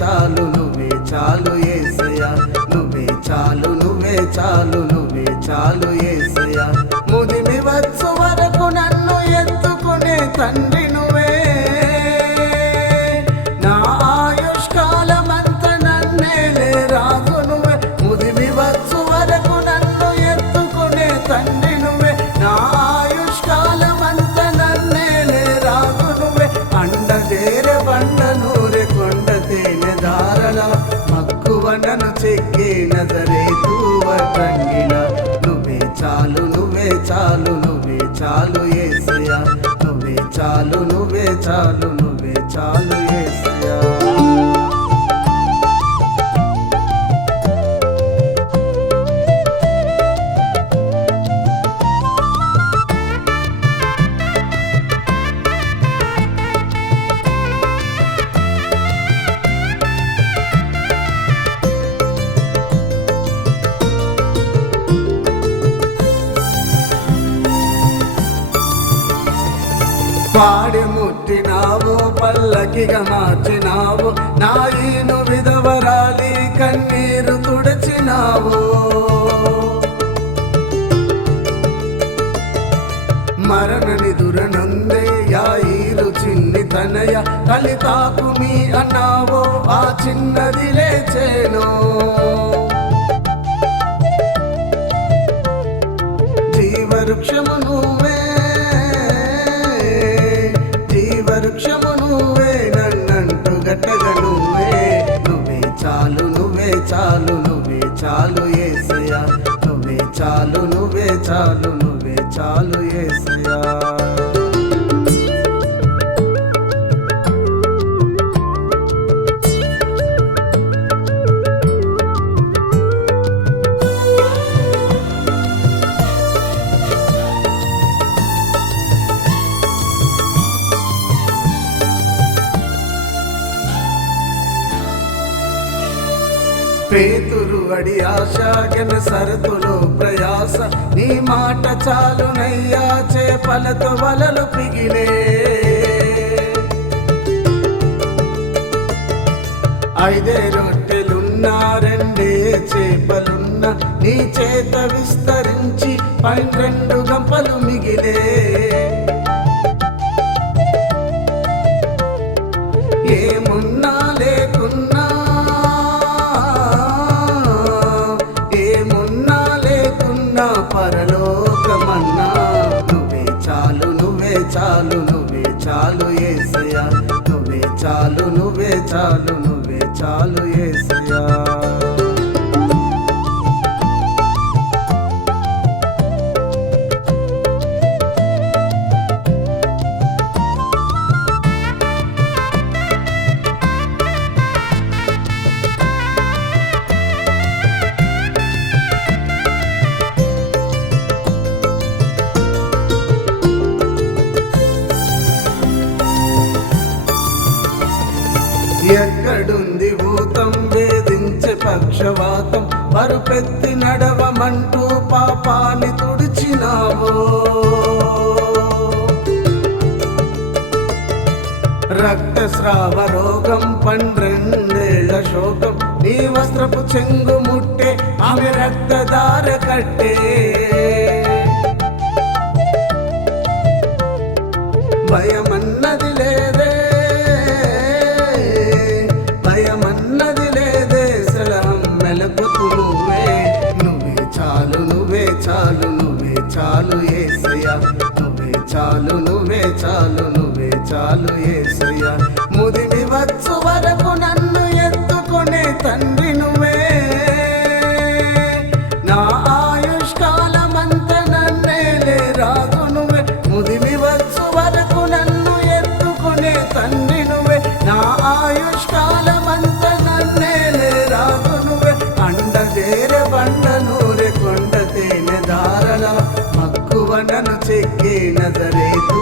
చాలు నువ్వే చాలు యేసయ్యా నువ్వే చాలు నువ్వే చాలు నువ్వే చాలు యేసయ్యా ముదిమి వచ్చు వరకు నన్ను ఎత్తుకునే తండ్రి నువ్వే నా ఆయుష్కాలమంత నన్నేలే రాజు నువ్వే ముదిమి వచ్చు వరకు నన్ను ఎత్తుకునే తండ్రి నువ్వే నా ఆయుష్కాలమంత నన్నేలే రాజు నువ్వే అండజేరె బండ నూరె కొండ తేనె దారల మక్కువ నన్ను చెక్కే నజరేతు వడ్రంగిల నువ్వే చాలు నువ్వే చాలు నువ్వే చాలు యేసయ్యా నువ్వే చాలు నువ్వే చాలు నువ్వే చాలు యేసయ్యా పాడి ముట్టినావు పల్లకిగా మార్చినావు నా ఈను విధవరాలి కన్నీరు తుడిచినావు మరణ నిదురనందే యాయిరు చిన్ని తనయ కలితాకు మీ అన్నావో ఆ చిన్నది లేచేను జీవవృక్షము నువ్వే జీవవృక్షము నువ్వే నన్నంటూ గట్టగా నువ్వే నువ్వే చాలు నువ్వే చాలు నువ్వే చాలు యేసయ్యా నువ్వే చాలు నువ్వే చాలు నువ్వే చాలు యేసయ్యా పేతురు అడి ఆశ గన సరతులు ప్రయాస నీ మాట చాలునయ్యా చేపలతో వలలు పిగిలే ఐదే రొట్టెలున్నా రెండే చేపలున్నా నీ చేత విస్తరించి 12 గంపలు మిగిలే ఏమున్నా లేకున్నా పరలోకమన్నా నువ్వే చాలు నువ్వే చాలు నువ్వే చాలు యేసయ్యా నువ్వే చాలు నువ్వే చాలు నువ్వే చాలు యేసయ్యా ఎక్కడుంది భూతం వేధించే పక్షవాతం పరుపెత్తి నడవమంటూ పాపాన్ని తుడిచినావో రక్తస్రావ రోగం 12 శోకం నీ వస్త్రపు చెంగు ముట్టే ఆమె రక్తదార కట్టే భయమన్నది లేదే భయమన్నది లేదే సలహం మెలకుతు నువ్వే నువ్వే చాలు నువ్వే చాలు నువ్వే చాలు యేసయ్యా నువ్వే చాలు నువ్వే చాలు నువ్వే చాలు యేసయ్యా ముదిమి వచ్చు వరకు నన్ను ఎత్తుకునే తండ్రి నువ్వే నా ఆయుష్కాలమంత నన్నేలే రాజు నువ్వే ముదిమి వచ్చు వరకు నన్ను ఎత్తుకునే తండ్రి నువ్వే నా ఆయుష్కాలమంత నన్నేలే రాజు నువ్వే అండజేరె బండ నూరె కొండ తేనె దారల మక్కువ నన్ను చెక్కే నజరేతు